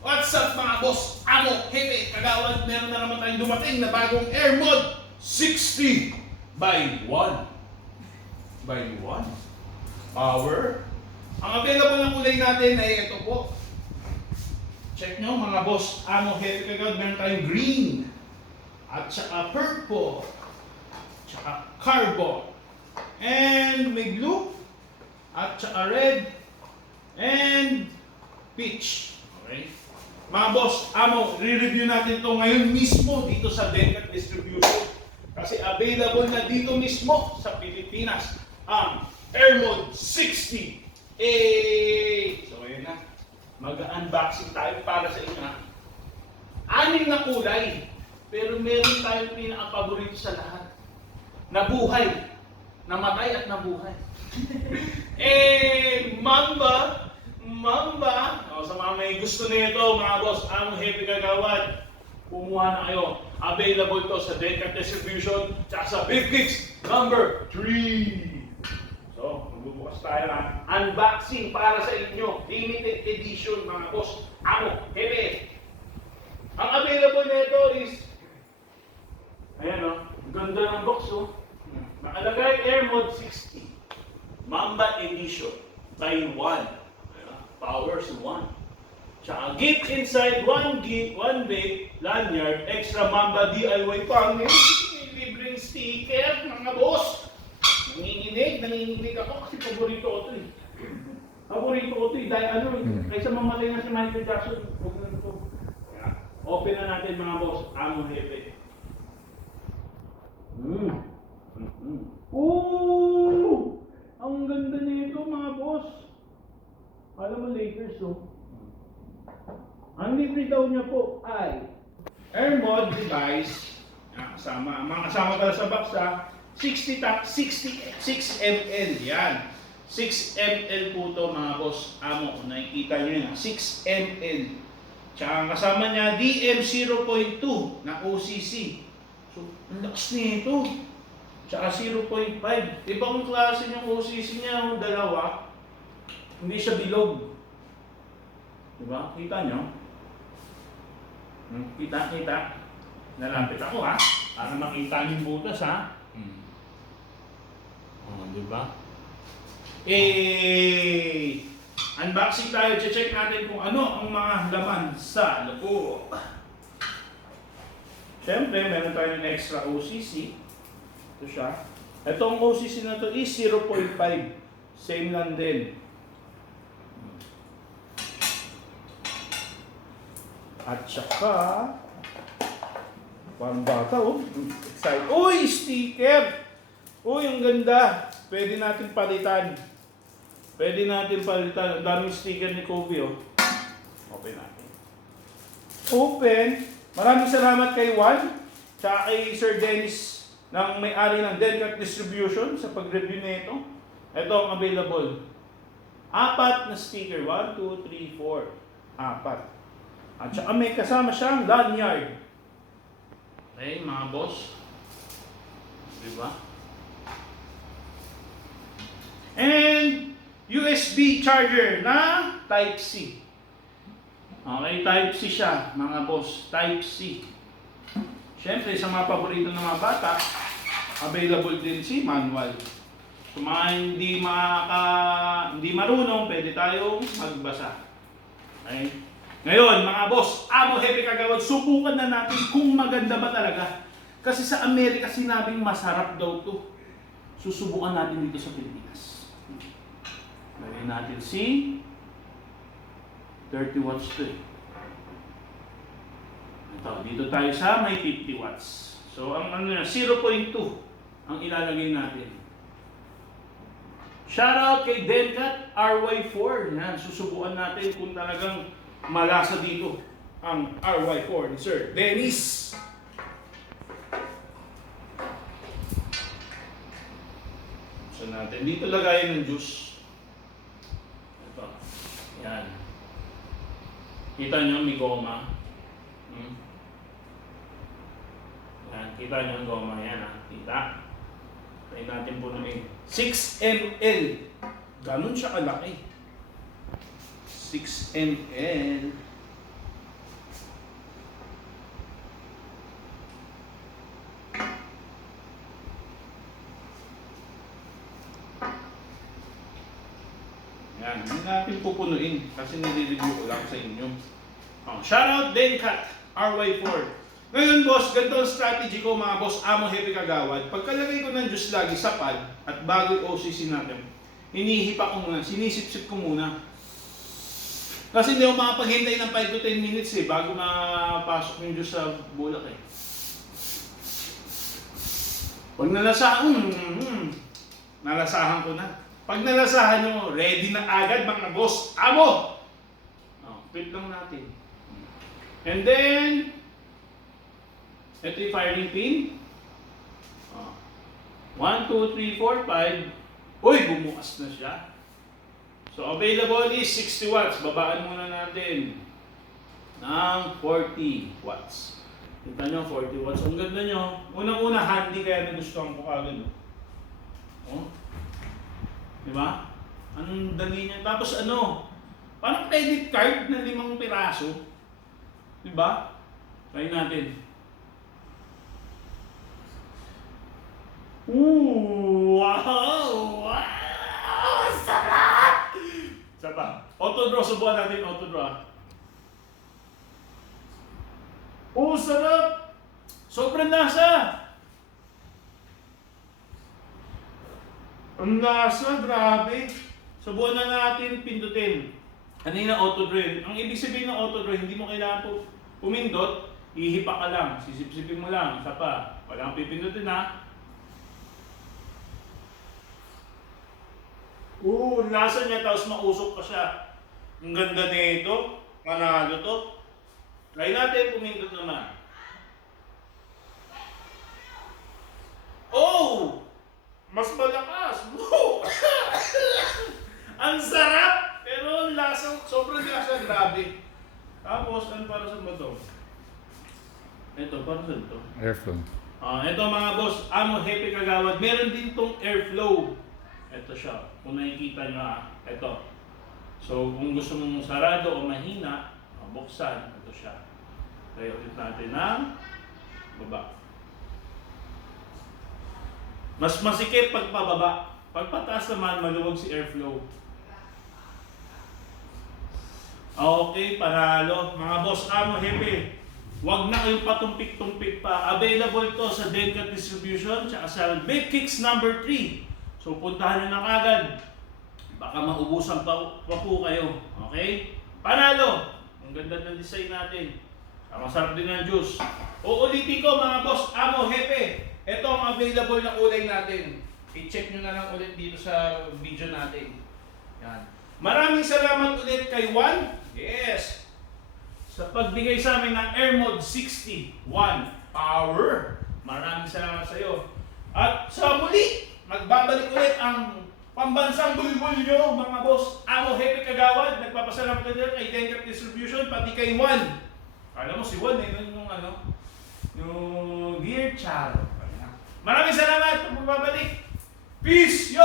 What's up mga boss? Amo, hepe, kagawad, meron na naman tayong dumating na bagong Airmod60 by 1. Power. Ang available ng kulay natin ay ito po. Check nyo mga boss, amo, hepe, kagawad, meron tayong green. At saka purple. Tsaka carbon. And may blue. At saka red. And peach. Okay? Mga boss, amo, re-review natin ito ngayon mismo dito sa Vapekick distribution. Kasi available na dito mismo sa Pilipinas ang Airmod60. So ayan na. Mag-unboxing tayo para sa inyo. 6 na kulay. Pero meron tayong pinaka-paborito sa lahat. Nabuhay. Namatay at nabuhay. Mamba. O, sa mga may gusto nito, mga boss, ang heavy kagawad, kumuha na kayo. Available to sa Vapekick distribution, tsaka sa Vapekick number 3. So, magbubukas tayo na unboxing para sa inyo. Limited edition, mga boss. Amo, heavy. Ang available nito is, ayan o, ganda ng box o. Nakalagay Airmod60. Mamba Edition by 1. Powers 1. Tsaka gift inside 1 vape, lanyard, extra Mamba DIY pang libreng sticker, mga boss. Nanginginig ako kasi paborito ko ito eh. Paborito ko ito eh, dahil ano eh, kaysa mamatay na si Michael Jackson, huwag na ito. Open na natin mga boss, amo hepe. Ooh! Ang ganda nito mga boss. Alam mo Lakers oh. Ang libre daw niya po ay Airmod device. Mga kasama pala sa box ha. 6 ml. Yan. 6 ml po to mga boss. Amo, kung nakikita nyo yun. 6 ml. Tsaka ang kasama niya DM0.2 na OCC. So, ang lakas nito. Tsaka 0.5. Ibang klase ng OCC niya, dalawa. Hindi siya bilog. Diba? Kita nyo? Kita. Nalapit ako ha. Para makita yung butas ha. Diba? Unboxing tayo. Check natin kung ano ang mga laman sa loob. Siyempre, meron tayo ng extra OCC. Ito siya. Itong OCC na to is 0.5. Same lang din. At saka, parang bata oh. Excited. Uy! Sticker! Uy, ang ganda! Pwede natin palitan. Ang daming sticker ni Kobe oh. Open natin. Open! Maraming salamat kay Juan. Tsaka kay Sir Dennis ng may-ari ng Vapekick Distribution sa pag-review nito. Ito ang available. 4 na sticker. 1, 2, 3, 4. 4. At saka may kasama siyang lanyard. Okay, mga boss. Diba? And USB charger na Type-C. Okay, Type-C siya, mga boss. Type-C. Siyempre, sa mga paborito ng mga bata, available din si manual. So, mga hindi marunong, pwede tayong magbasa. Okay? Ngayon, mga boss, amo hepe kagawad, subukan na natin kung maganda ba talaga. Kasi sa Amerika sinabing masarap daw to. Susubukan natin dito sa Pilipinas. Lagyan natin si 30 watts to eh. Ito, dito tayo sa may 50 watts. So, ang ano na, 0.2 ang ilalagay natin. Shoutout kay Denkat RY4. Yan, susubukan natin kung talagang malasa dito ang RY4 ni Sir Dennis. So natin, dito lagayin ng juice. Ito. Yan. Kita nyo, may goma. Yan, kita nyo ang goma. Yan ha. Kita. Try natin punuin. 6 ml. Ganun siya kalaki. 6 ml. Yan, hindi natin pupunuin kasi nilireview ko lang sa inyo. Shoutout Denkat RY4. Ngayon boss, ganito ang strategy ko mga boss, amo happy kagawad. Pagkalagay ko ng juice lagi sa pad at bago yung OCC natin, hinihipa ko muna, sinisip-sip ko muna. Kasi hindi ako makapaghintay ng 5 to 10 minutes bago mapasok yung juice sa bulak Pag nalasahan ko na. Pag nalasahan nyo, ready na agad mga boss, amo! Quit lang natin. And then, ito yung firing pin. 1, 2, 3, 4, 5. Uy, bumukas na siya. So, available is 60 watts. Babaan muna natin ng 40 watts. Kita nyo, 40 watts. Ang ganda nyo. Unang-una, handy kaya nagustuhan ko kagad. Diba? Anong dali niya. Tapos parang credit card na 5 piraso. Diba? Try natin. Wow! Wow! Sarap! Sarap. Auto draw. Subukan natin auto draw. Sarap! Sobrang lasa! Ang lasa, grabe. Subukan na natin pindutin. Kanina auto draw. Ang ibig sabihin ng auto draw, hindi mo kailangan pumindot, ihipa ka lang, sisip-sipin mo lang, isa pa. Walang pipindutin lasa niya, tapos mausok pa siya. Ang ganda nito, panalo to. Try natin, pumindot naman. Mas malakas! Ang sarap! Pero lasa, sobrang lasa, grabe. Tapos, para sa ba ito? Ito, para sa ito? Airflow. Ito mga boss, amo happy kagawad. Meron din tong airflow. Ito siya. Kung nakikita nyo, ito. So, kung gusto mong sarado o mahina, buksan. Ito siya. Kaya ulit natin ng baba. Mas masikip pag pababa. Pag pataas naman, maluwag si airflow. Okay, panalo. Mga boss, amo happy. Huwag na kayong patumpik-tumpik pa. Available to sa Denkat Distribution at sa Vapekick number 3. So puntahan nyo na kagad. Baka maubusan pa po kayo. Okay? Panalo! Ang ganda ng design natin. Masarap din ang juice. Uulitin ko mga boss, amo happy. Ito ang available na kulay natin. I-check nyo na lang ulit dito sa video natin. Yan. Maraming salamat ulit kay Juan. Yes! Sa pagbigay sa amin ng Airmod60 power. Maraming salamat sa iyo. At sa muli, magbabalik ulit ang pambansang bulbul nyo, mga boss. Amo happy kagawad. Nagpapasalamat ulit kay Denkat Distribution, pati kay Juan. Alam mo si Juan yung Dear Charo. Maraming salamat. Magbabalik. Peace, yo!